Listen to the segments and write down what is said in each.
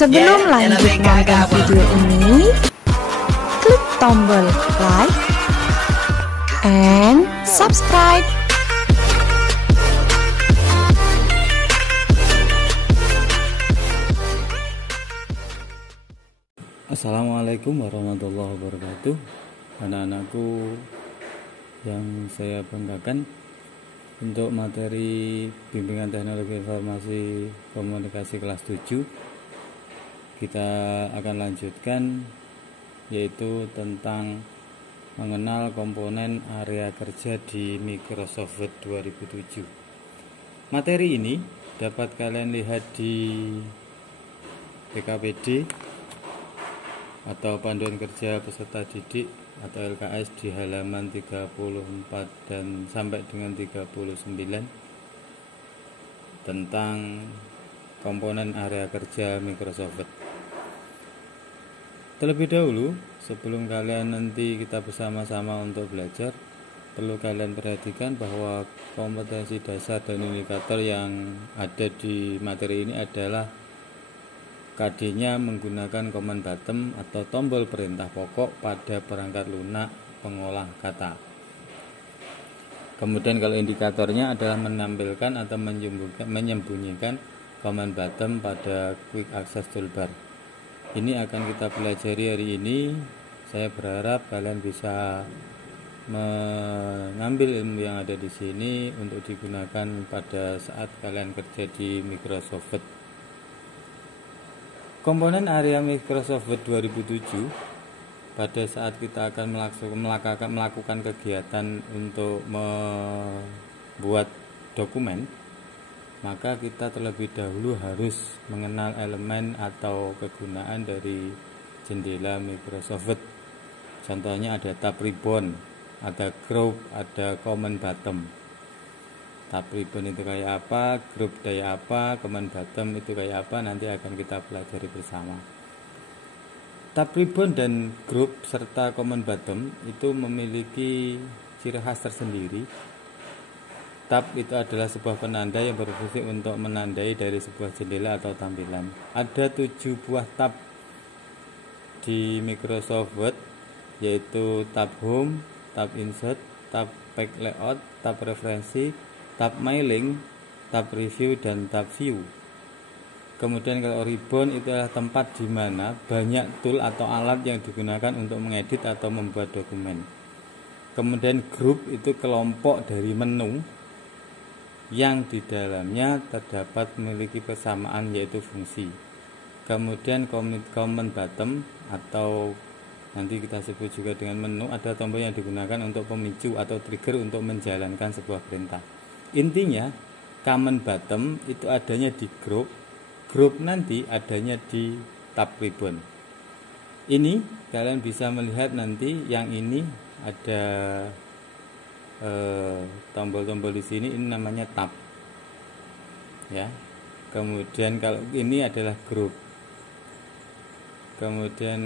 Sebelum lanjut nonton video ini, klik tombol like and subscribe. Assalamualaikum warahmatullahi wabarakatuh. Anak-anakku yang saya banggakan, untuk materi bimbingan teknologi informasi komunikasi kelas 7 kita akan lanjutkan, yaitu tentang mengenal komponen area kerja di Microsoft Word 2007. Materi ini dapat kalian lihat di PKPD atau panduan kerja peserta didik atau LKS di halaman 34 dan sampai dengan 39 tentang komponen area kerja Microsoft Word. Terlebih dahulu, sebelum kalian nanti kita bersama-sama untuk belajar, perlu kalian perhatikan bahwa kompetensi dasar dan indikator yang ada di materi ini adalah KD-nya menggunakan command bottom atau tombol perintah pokok pada perangkat lunak pengolah kata. Kemudian kalau indikatornya adalah menampilkan atau menyembunyikan command bottom pada quick access toolbar. Ini akan kita pelajari hari ini. Saya berharap kalian bisa mengambil ilmu yang ada di sini untuk digunakan pada saat kalian kerja di Microsoft Word. Komponen area Microsoft Word 2007, pada saat kita akan melakukan kegiatan untuk membuat dokumen, maka kita terlebih dahulu harus mengenal elemen atau kegunaan dari jendela Microsoft Word. Contohnya ada tab ribbon, ada group, ada command bottom. Tab ribbon itu kayak apa, group kayak apa, command bottom itu kayak apa, nanti akan kita pelajari bersama. Tab ribbon dan group serta command bottom itu memiliki ciri khas tersendiri. Tab itu adalah sebuah penanda yang berfungsi untuk menandai dari sebuah jendela atau tampilan. Ada 7 buah tab di Microsoft Word, yaitu tab home, tab insert, tab page layout, tab referensi, tab mailing, tab review, dan tab view. Kemudian kalau ribbon itu adalah tempat di mana banyak tool atau alat yang digunakan untuk mengedit atau membuat dokumen. Kemudian group itu kelompok dari menu yang di dalamnya terdapat memiliki persamaan, yaitu fungsi. Kemudian command bottom atau nanti kita sebut juga dengan menu, ada tombol yang digunakan untuk pemicu atau trigger untuk menjalankan sebuah perintah. Intinya command bottom itu adanya di group nanti adanya di tab ribbon. Ini kalian bisa melihat nanti yang ini ada tombol-tombol di sini, ini namanya tab. Ya. Kemudian kalau ini adalah group. Kemudian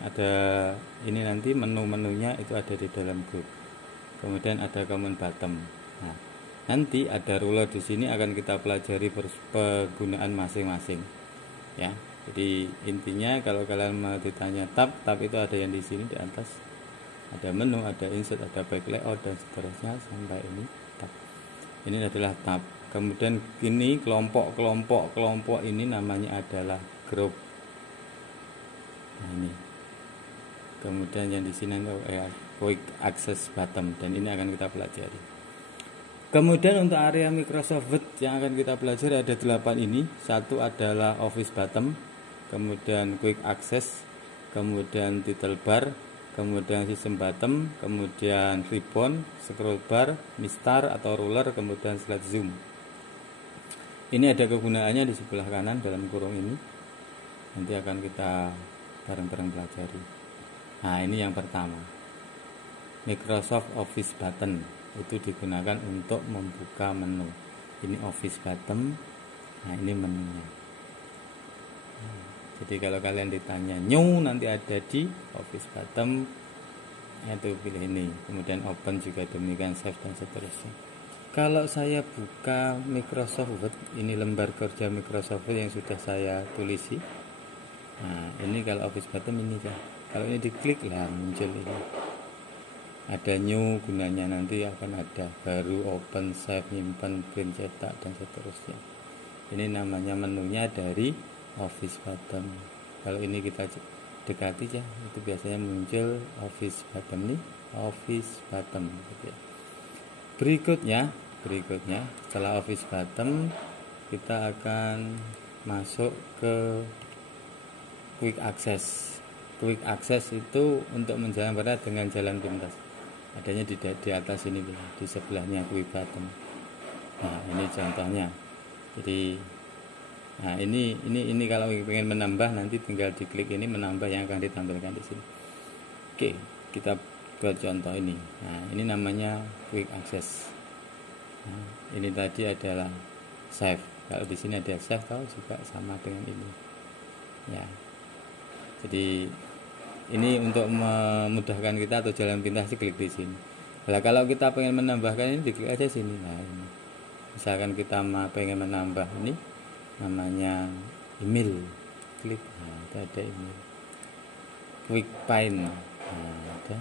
ada ini nanti menu-menunya itu ada di dalam group. Kemudian ada command bottom. Nah, nanti ada ruler di sini akan kita pelajari penggunaan masing-masing. Ya. Jadi intinya kalau kalian mau ditanya tab itu ada yang di sini di atas. Ada menu, ada insert, ada page layout dan seterusnya sampai ini tab. Ini adalah tab. Kemudian ini kelompok ini namanya adalah group. Nah, ini. Kemudian yang di sini quick access button, dan ini akan kita pelajari. Kemudian untuk area Microsoft Word yang akan kita pelajari ada 8 ini. Satu adalah office button, kemudian quick access, kemudian title bar, kemudian system button, kemudian ribbon, scroll bar, mistar atau ruler, kemudian slide zoom. Ini ada kegunaannya di sebelah kanan dalam kurung ini. Nanti akan kita bareng-bareng pelajari. Nah, ini yang pertama. Microsoft Office button itu digunakan untuk membuka menu. Ini office button. Nah, ini menunya. Jadi kalau kalian ditanya new, nanti ada di office button, itu pilih ini. Kemudian open juga demikian, save dan seterusnya. Kalau saya buka Microsoft Word, ini lembar kerja Microsoft Word yang sudah saya tulisi. Nah, ini kalau office bottom ini kan. Kalau ini diklik lah muncul ini. Ada new, gunanya nanti akan ada baru, open, save, nyimpan, print, cetak, dan seterusnya. Ini namanya menunya dari office bottom. Kalau ini kita dekati ya, itu biasanya muncul office bottom nih, office bottom gitu ya. Berikutnya setelah office bottom kita akan masuk ke quick access. Quick access itu untuk menjalan pada dengan jalan pintas. Adanya di atas ini, di sebelahnya quick button. Nah, ini contohnya. Jadi, nah ini kalau ingin menambah nanti tinggal diklik ini menambah yang akan ditampilkan di sini. Oke, kita buat contoh ini. Nah, ini namanya quick access. Nah, ini tadi adalah save. Kalau di sini ada save, kalau juga sama dengan ini. Ya. Jadi ini untuk memudahkan kita atau jalan pintas klik di sini. Nah, kalau kita pengen menambahkan ini diklik aja sini. Nah, ini. Misalkan kita pengen menambah ini namanya email, klik. Nah, itu ada email. Quick find. Nah, ada.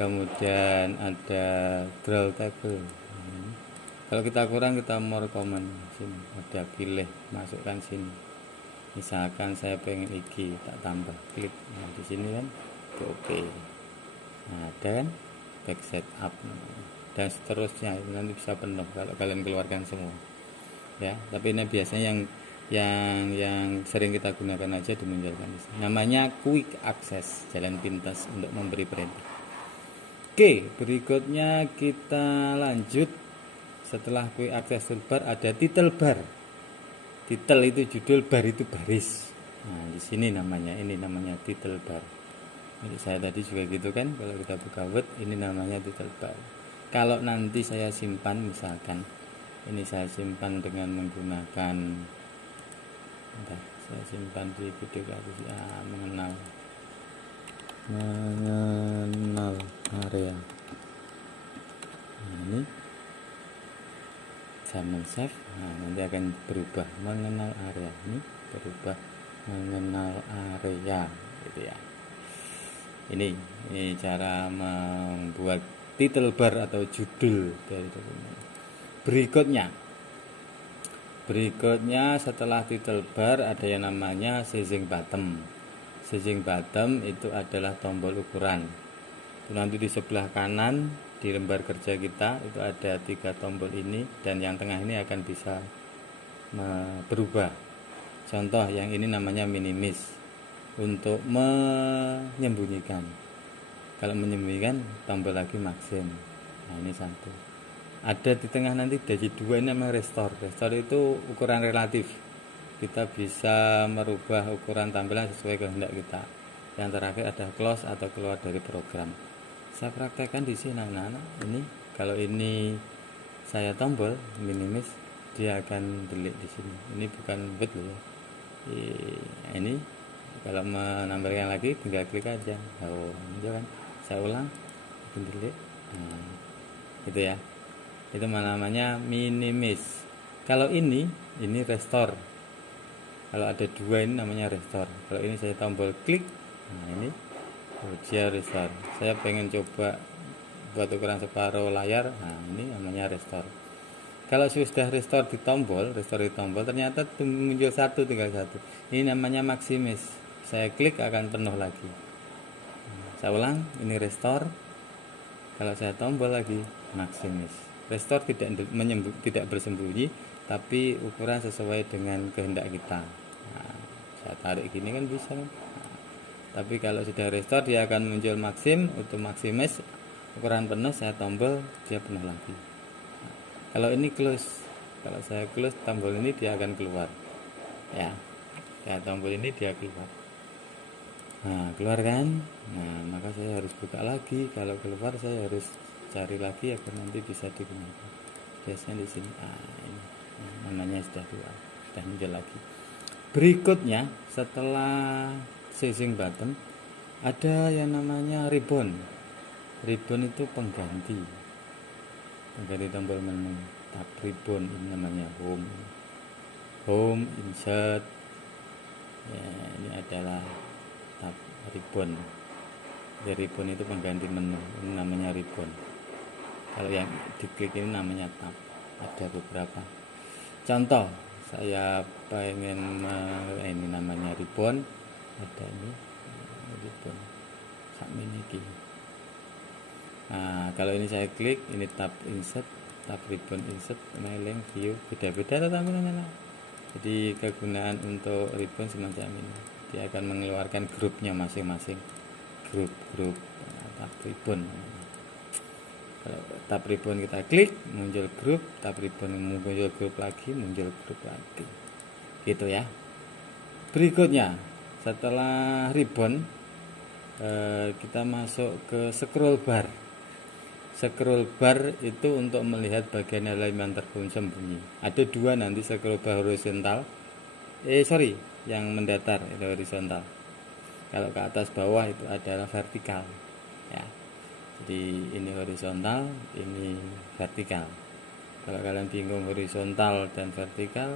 Kemudian ada draw table. Nah, kalau kita kurang kita more command sini. Ada pilih, masukkan sini. Misalkan saya pengen iki tak tambah, klik nah di sini kan oke. Nah, ada kan back setup dan seterusnya, nanti bisa penuh kalau kalian keluarkan semua ya. Tapi ini biasanya yang sering kita gunakan aja dimunculkan di sini. Namanya quick access, jalan pintas untuk memberi perintah. Oke, berikutnya kita lanjut. Setelah quick access toolbar ada title bar. Title itu judul, bar itu baris. Nah, di sini namanya, ini namanya title bar. Jadi saya tadi juga gitu kan, kalau kita buka Word ini namanya title bar. Kalau nanti saya simpan, misalkan ini saya simpan dengan menggunakan, saya simpan di video gratis mengenal area. Nah, ini saya save. Nah, nanti akan berubah mengenal area, ini berubah mengenal area gitu ya. Ini cara membuat title bar atau judul dari dokumen. Berikutnya setelah title bar ada yang namanya sizing bottom. Sizing bottom itu adalah tombol ukuran. Itu nanti di sebelah kanan di lembar kerja kita itu ada 3 tombol ini, dan yang tengah ini akan bisa berubah. Contoh yang ini namanya minimis untuk menyembunyikan. Kalau menyembunyikan tombol lagi maksim. Nah, ini satu. Ada di tengah nanti dari 2 ini namanya restore. Restore itu ukuran relatif. Kita bisa merubah ukuran tampilan sesuai kehendak kita. Yang terakhir ada close atau keluar dari program. Saya praktekkan di sini anak-anak. Ini kalau ini saya tombol minimis, dia akan delete di sini. Ini bukan bit loh ya. Ini kalau menambahkan lagi tinggal klik aja. Oh, ini kan. Saya ulang, delete. Nah, gitu ya. Itu namanya minimis. Kalau ini restore. Kalau ada 2 ini namanya restore. Kalau ini saya tombol klik. Nah, ini dia restore. Saya pengen coba buat ukuran separuh layar. Nah, ini namanya restore. Kalau sudah restore di tombol, ternyata muncul tinggal satu. Ini namanya maksimis. Saya klik akan penuh lagi. Saya ulang, ini restore. Kalau saya tombol lagi, maksimis. Restore tidak bersembunyi, tapi ukuran sesuai dengan kehendak kita. Nah, saya tarik gini kan bisa kan. Tapi kalau sudah restore dia akan muncul maksim. Untuk maksimis ukuran penuh saya tombol dia penuh lagi. Nah, kalau ini close, kalau saya close tombol ini dia akan keluar ya. Saya tombol ini dia keluar. Nah, keluar kan. Nah, maka saya harus buka lagi. Kalau keluar saya harus cari lagi agar nanti bisa digunakan. Biasanya di sini ini namanya sudah muncul lagi. Berikutnya setelah sizing button ada yang namanya ribbon. Ribbon itu pengganti tombol menu. Tab ribbon ini namanya home, insert, ya, ini adalah tab ribbon. Ya, ribbon itu pengganti menu, ini namanya ribbon. Kalau yang diklik ini namanya tab. Ada beberapa contoh. Saya pengen ini namanya ribbon, ada ini ribbon sak ini. Nah, kalau ini saya klik, ini tab insert, tab ribbon insert, mailing view, beda-beda tampilannya. Jadi kegunaan untuk ribbon semacam ini, dia akan mengeluarkan grupnya masing-masing, grup tab ribbon. Kalau tab ribbon kita klik, muncul grup, tab ribbon muncul grup lagi, muncul grup lagi, gitu ya. Berikutnya setelah ribbon, kita masuk ke scroll bar. Scroll bar itu untuk melihat bagian elemen tersembunyi. Ada dua nanti, scroll bar horizontal, yang mendatar itu horizontal. Kalau ke atas bawah itu adalah vertikal, ya. Jadi ini horizontal, ini vertikal. Kalau kalian bingung horizontal dan vertikal,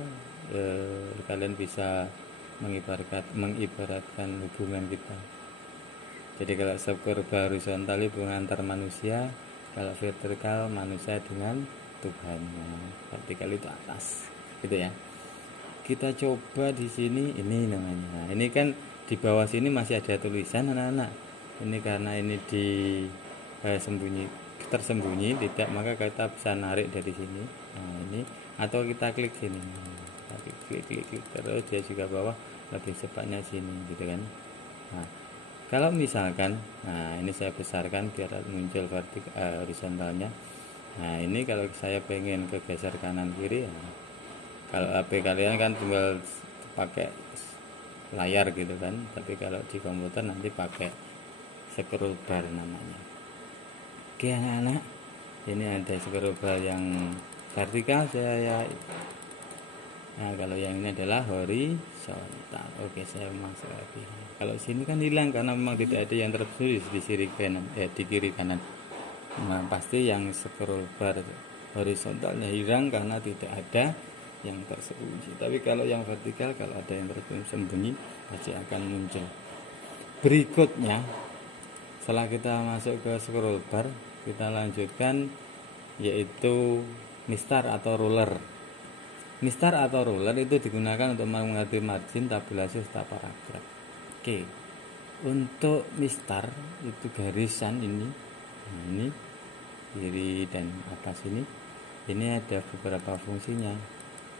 kalian bisa mengibaratkan hubungan kita. Jadi kalau scroll bar horizontal hubungan antar manusia, kalau vertikal manusia dengan Tuhannya, vertikal itu atas, gitu ya. Kita coba di sini, ini namanya. Ini kan di bawah sini masih ada tulisan anak-anak. Ini karena ini tersembunyi tidak, maka kita bisa narik dari sini. Nah, ini atau kita klik sini. Klik terus dia juga bawah, lebih cepatnya sini, gitu kan. Nah, kalau misalkan, nah ini saya besarkan biar muncul horizontalnya. Nah, ini kalau saya pengen kegeser kanan kiri, nah, kalau HP kalian kan tinggal pakai layar gitu kan, tapi kalau di komputer nanti pakai scroll bar namanya. Oke anak-anak, ini ada scroll bar yang vertikal nah kalau yang ini adalah horizontal. Oke, saya masuk lagi. Kalau sini kan hilang karena memang tidak ada yang tertulis di kiri kanan. Nah, pasti yang scroll bar horizontalnya hilang karena tidak ada yang tersembunyi. Tapi kalau yang vertikal, kalau ada yang tersembunyi pasti akan muncul. Berikutnya, setelah kita masuk ke scroll bar, kita lanjutkan yaitu mistar atau ruler. Mistar atau ruler itu digunakan untuk mengatur margin, tabulasi, serta paragraf. Oke, untuk mistar itu garisan ini kiri dan atas ini ada beberapa fungsinya.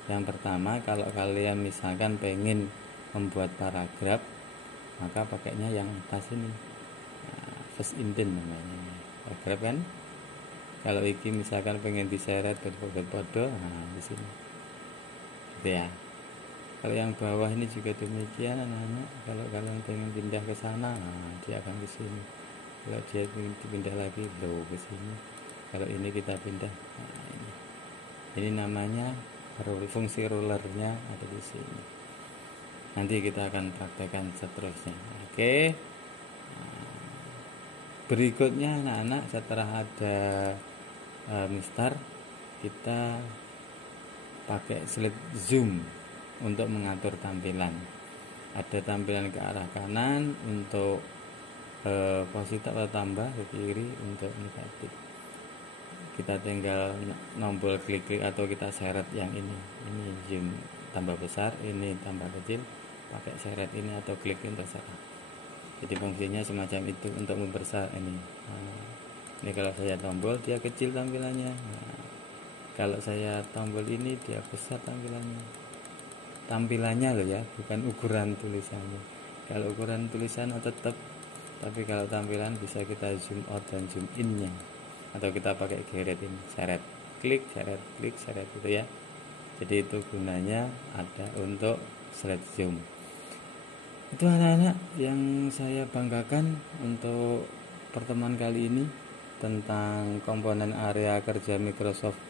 Yang pertama, kalau kalian misalkan pengen membuat paragraf, maka pakainya yang atas ini, first indent namanya, paragraf kan. Kalau iki misalkan pengen diseret berpodo, nah di sini, gitu ya. Kalau yang bawah ini juga demikian anak-anak. Kalau kalian pengen pindah ke sana, nah dia akan ke sini. Kalau dia ingin pindah lagi, ke sini. Kalau ini kita pindah, nah ini namanya fungsi rulernya ada di sini. Nanti kita akan praktekkan seterusnya. Oke. Berikutnya anak-anak, setelah ada mistar, kita pakai slide zoom untuk mengatur tampilan. Ada tampilan ke arah kanan untuk positif atau tambah, ke kiri untuk negatif. Kita tinggal tombol klik atau kita seret yang ini zoom tambah besar, ini tambah kecil, pakai seret ini atau klik ini terserah. Jadi fungsinya semacam itu untuk memperbesar ini. Nah, ini kalau saya tombol dia kecil tampilannya. Nah, kalau saya tombol ini dia besar tampilannya loh ya, bukan ukuran tulisannya. Kalau ukuran tulisan tetap, tapi kalau tampilan bisa kita zoom out dan zoom in-nya. Atau kita pakai geret ini, seret, klik, seret gitu ya. Jadi itu gunanya ada untuk slide zoom. Itu anak-anak yang saya banggakan untuk pertemuan kali ini tentang komponen area kerja Microsoft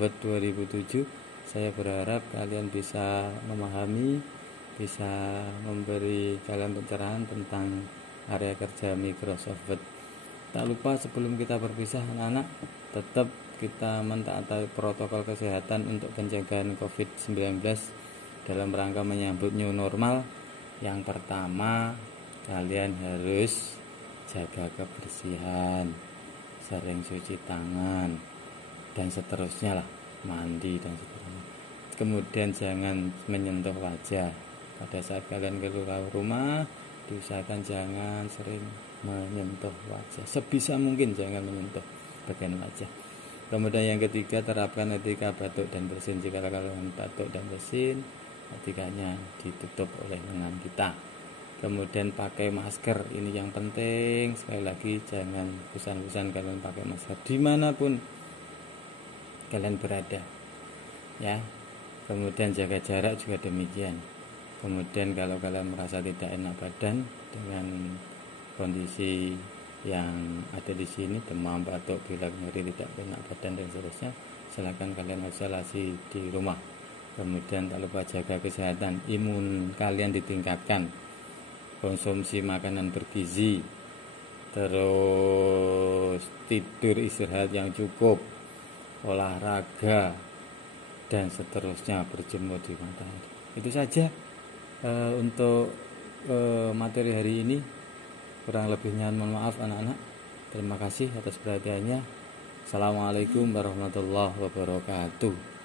Word 2007. Saya berharap kalian bisa memahami, bisa memberi kalian pencerahan tentang area kerja Microsoft Word. Tak lupa sebelum kita berpisah anak-anak, tetap kita mentaati protokol kesehatan untuk pencegahan COVID-19 dalam rangka menyambut new normal. Yang pertama, kalian harus jaga kebersihan, sering cuci tangan, dan seterusnya lah, mandi dan seterusnya. Kemudian jangan menyentuh wajah. Pada saat kalian keluar rumah, diusahakan jangan sering menyentuh wajah. Sebisa mungkin jangan menyentuh bagian wajah. Kemudian yang ketiga, terapkan etika batuk dan bersin. Jika kalian batuk dan bersin, etikanya ditutup oleh lengan kita. Kemudian pakai masker, ini yang penting. Sekali lagi, jangan bosan-bosan kalian pakai masker dimanapun kalian berada, ya. Kemudian jaga jarak juga demikian. Kemudian kalau kalian merasa tidak enak badan dengan kondisi yang ada di sini, demam, batuk, pilek, nyeri, tidak enak badan dan seterusnya, silakan kalian isolasi di rumah. Kemudian tak lupa jaga kesehatan, imun kalian ditingkatkan, konsumsi makanan bergizi, terus tidur istirahat yang cukup, olahraga, dan seterusnya, berjemur di matahari. Itu saja untuk materi hari ini. Kurang lebihnya mohon maaf anak-anak. Terima kasih atas perhatiannya. Assalamualaikum warahmatullahi wabarakatuh.